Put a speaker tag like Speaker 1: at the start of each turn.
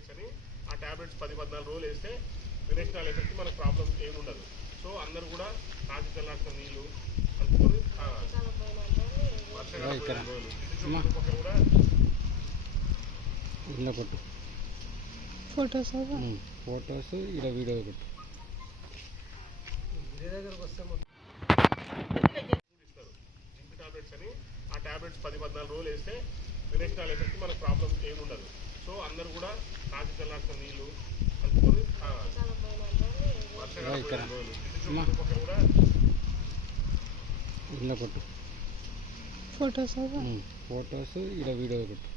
Speaker 1: Tablets అని ఆ tablets పది పద్నాలుగు రోజులు వేస్తే విరేచనాలు ఎఫెక్ట్ మనకు ప్రాబ్లం ఏముండదు సో అందరూ కూడా కాచి చల్లార్చిన నీళ్ళు కలుపుకొని
Speaker 2: ఇంట్లో కొట్టు.
Speaker 3: ఫొటోస్
Speaker 2: ఫొటోస్ ఇక్కడ వీడియో కొట్టు
Speaker 1: జింక్ టాబ్లెట్స్ అని ఆ టాబ్లెట్స్ పది పద్నాలుగు రోజులు వేస్తే విరేచనాలు ఎఫెక్ట్ మనకు ప్రాబ్లం ఏముండదు సో అందరూ కూడా కాచి చల్లార్చిన కలుపుకొని వర్షాకాలం. చుట్టుపక్కల కూడా
Speaker 2: ఇంట్లో కొట్టు.
Speaker 3: ఫొటోస్
Speaker 2: ఫొటోస్ ఇక్కడ వీడియో కొట్టు.